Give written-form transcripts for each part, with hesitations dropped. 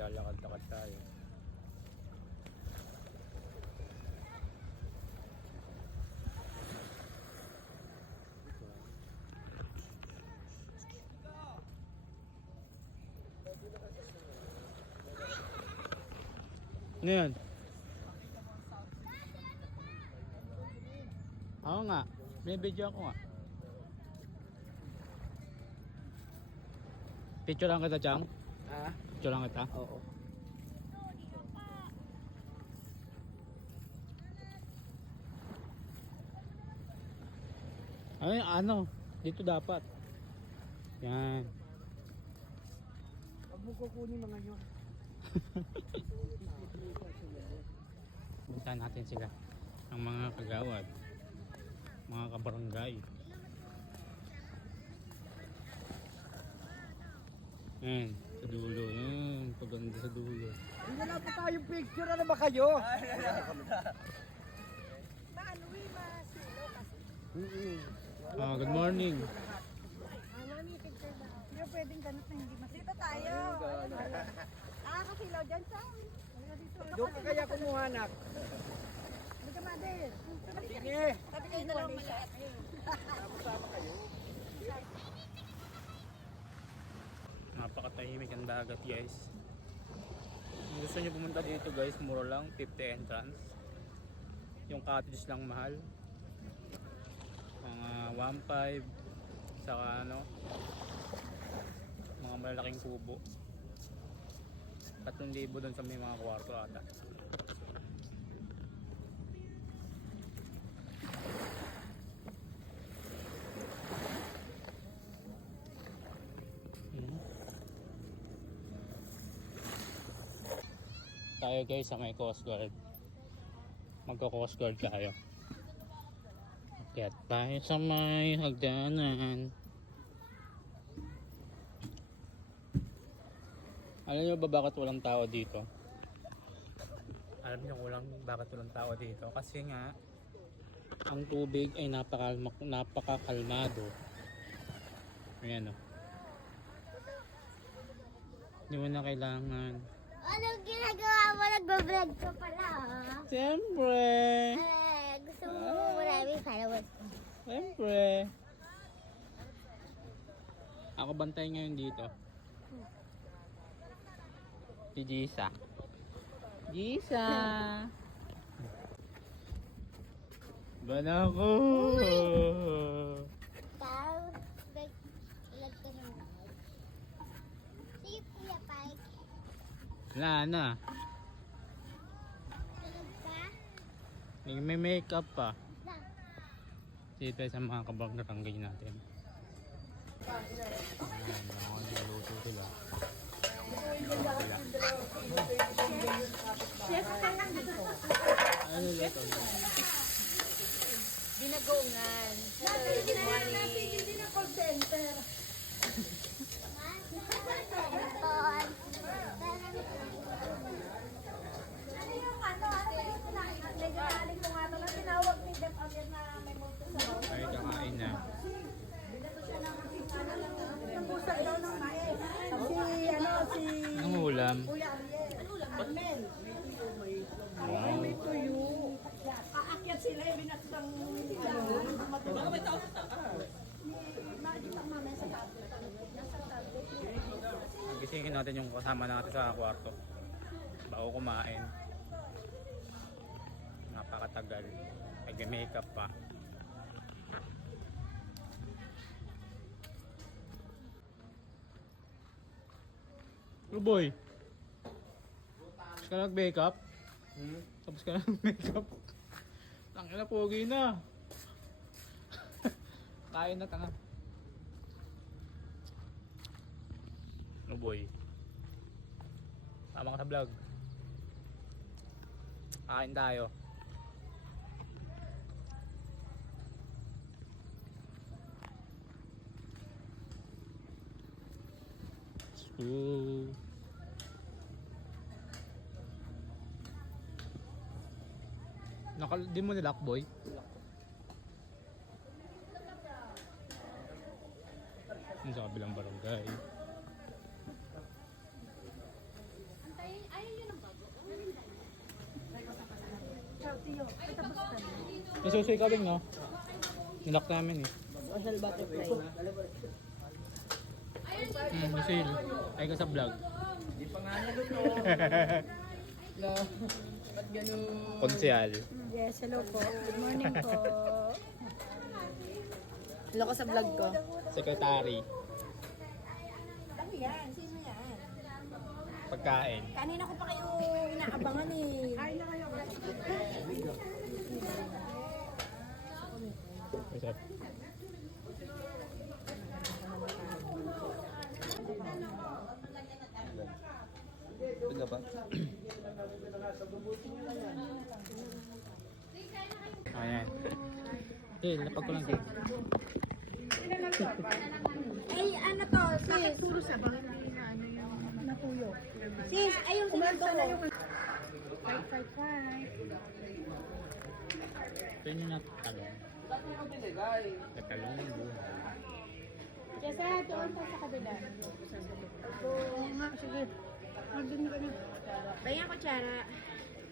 Maglalakad-lakad tayo. Ano yan? Oo nga. May video ako nga. Picture lang kita, Chang? Ah? Picture lang kita? Oo. Ay, ano? Dito dapat. Yan. Huwag mo kukunin mga yun. Punta natin sila. Ang mga kagawad. Mga kabarangay. Yan. Sa dulo. Yan. Paganda sa dulo. Hindi wala pa tayong picture. Ano ba kayo? Good morning. Mami, picture ba? Hindi pwedeng ganit na hindi mas. Dito tayo. Kasilaw dyan sa. Doon ka kaya kumuhanak. Hindi ka, mother. Sige. Sabi kayo dalawang maliit. Sama kayo. Napakatahimik ang dagat, guys. Kung gusto nyo pumunta dito, guys, mura lang, 50 entrance. Yung cottage lang mahal. Mga 1.5 saka ano, mga malalaking kubo. 3,000 doon sa may mga kwarto ata. Tayo guys sa may Coast Guard. Magka-Coast Guard tayo. Kaya tayo sa may hagdanan. Alam niyo ba bakit walang tao dito? Alam niyo bakit walang tao dito? Kasi nga ang tubig ay napakakalmado. Ayan o. Hindi mo na kailangan. Anong ginagawa mo? Nagbablog ka pala, ha? Siyempre! Gusto mo maraming followers ko. Siyempre! Ako bantay ngayon dito. Si Gisa. Gisa! Bana ko! Tapos, nag ka ng live. Sige, Kuya Pike. Wala na. Tulog ka? May makeup pa. Na. Dito tayo sa mga kabarangay natin. Ayan, mga niluto sila. Chef ka lang dito. Ano luto nyo? Binagongan. Good morning. Hindi na call center. Ano yung ano? Ano yung kunain? Medyo naaling ko nga ito na tinawag ni Def Amir na may multo sa loob. Ay, kakain na. Yung pusa daw ng mais. Si Anong ulam? Kuya Ariel. Armel. Wow. May tuyo. Aakyat sila yung binatang baka may tao sa taas. Makikita mamaya sa tablet. Nasa tablet. Gisingin natin yung kasama natin sa kwarto. Bago kumain. Napakatagal. Nag-makeup pa. Boy. Tapos ka nag-makeup? Tapos ka nag-makeup? Tangina, pogi na. Kain na tanga. Boy. Tama ka sa vlog. Kain tayo. So, di mo nilock, boy? Yung sa kabilang barangay. Tiyo, tapos ka na. May susoy kawing, no? Nilak namin eh. Social butterfly. Masil. Ay ka sa vlog. Di pa nga naluto. No. Ba't ganun? Konsyal. Yes, hello po. Good morning po. Hello ko sa vlog ko. Secretary. Ano yan? Sino yan? Pagkain. Kanina ko pa kayo inaabangan eh. Ay, na kayo. What's up? Taga ba? Ayan. Eh, lapag ko lang dito. Ay, ano to? Sis. Puro sa bang hindi na ano yung natuyo. Sis, ayun sinando ko. Fight. Ito yung natalong. Natalong ng buhay. Kesa doon sa kabila. Oo nga, sige. Magdun ka na. Bayan ko, Chara.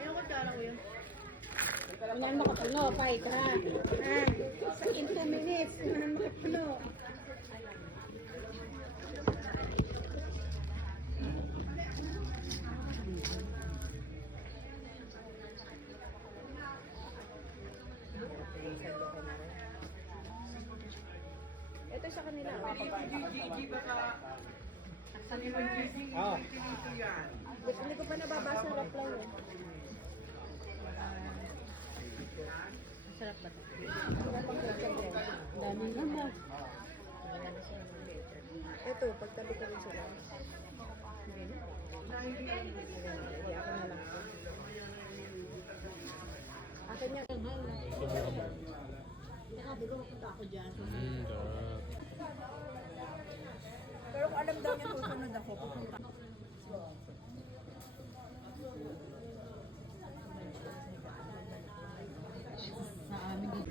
Ayun ko, Chara ko yun. Unahan mo kapuno, fight ha. In 2 minutes, unahan mo kapuno. Ito sa kanila. Ah. Hindi ko pa nababasa ang reply eh. Sarap ba ito? Sarap ang ketchup yan. Dami naman. Ito, pagtabi ko rin sila. Hindi ako na lang. Akin yan. Sabi ko, mapunta ako dyan. Sarap. Pero kung alam daw niya susunod ako, pupunta. Sa amin dito.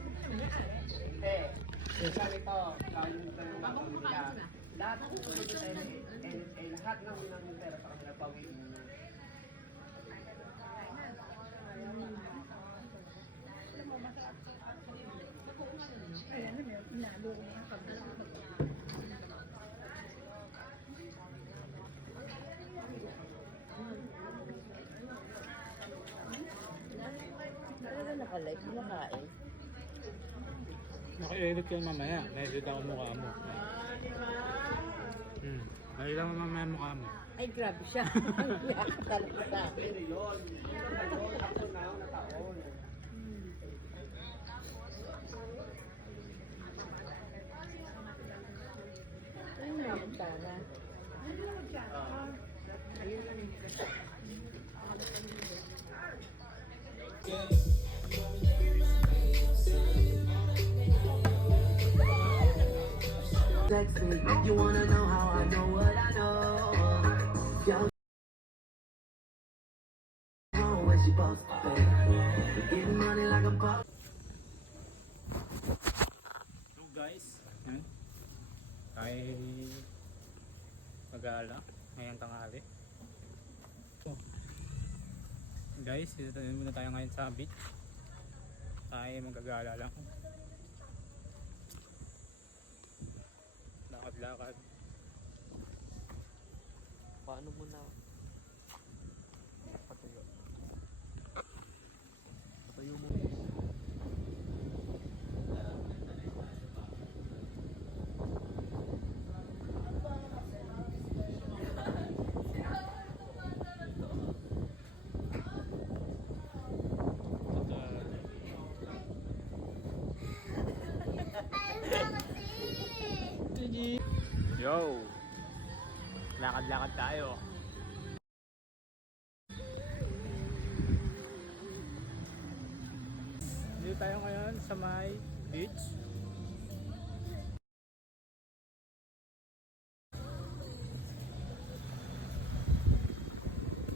Lahat ng lahat ng pera sa kanila pawin mo. Ayan na yun, inalo ko mga kabila. Talaga naka-live, nakain. Naka-edit yan mamaya. Na-edit ako mukha mo. Nakita mo mamaya mukha mo. Ay, grabe siya. Talaga sa akin. Ayun na yung tara. Text me if you wanna know how I know what I know. Y'all know what she supposed to pay. Getting money like a boss. So guys, yun. Tayo mag-aala ngayong tanghali. So, guys, dito muna tayo ngayon sa beach. Tayo mag-aala lang. Lakad-lakad. Paano mo na patayo? Patayo mo. Yo! Lakad-lakad tayo. Dito tayo ngayon sa may beach.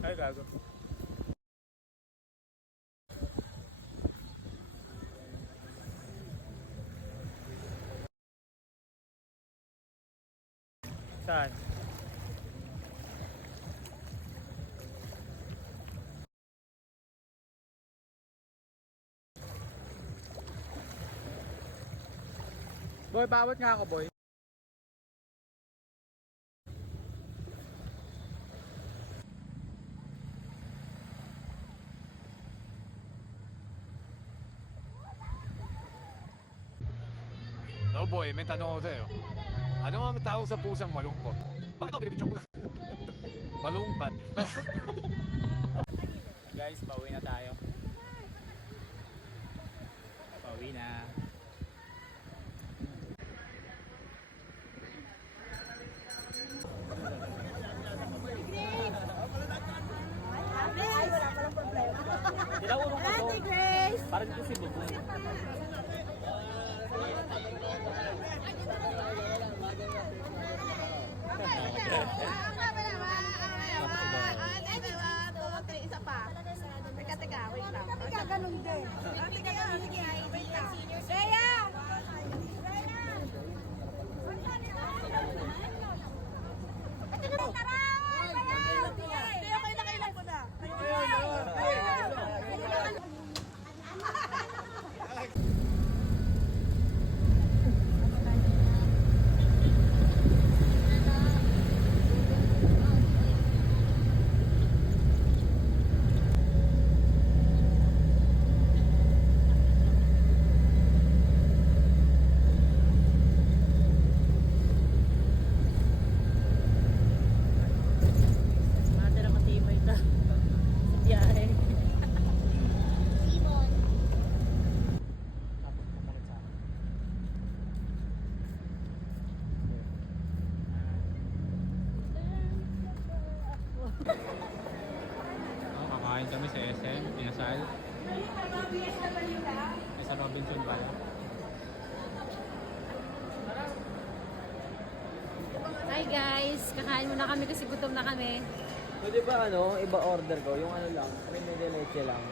Ay, gago. Saan? Boy, bawat nga ako, boy. No boy, may tanong ako sa'yo. Ano ang tawag sa pusang malungkot? Bakit ako binibidyo ko? Malungkot. Guys, pauwi na tayo. Pauwi na. Ay, wala palang problema. Tinawurong ko Ate Grace! Parang dito si Bubu. Isa pa. Teka, wait lang. Teka, ganun din. Sige, wait lang. Rhea! Ito na tara! Hindi, okay na kailan ko na. Kakain kami sa SM, Pinasal. Sa Robinson pala. Hi guys, kakain muna kami kasi gutom na kami. Pwede ba iba order ko? Yung ano lang, cream de leche lang.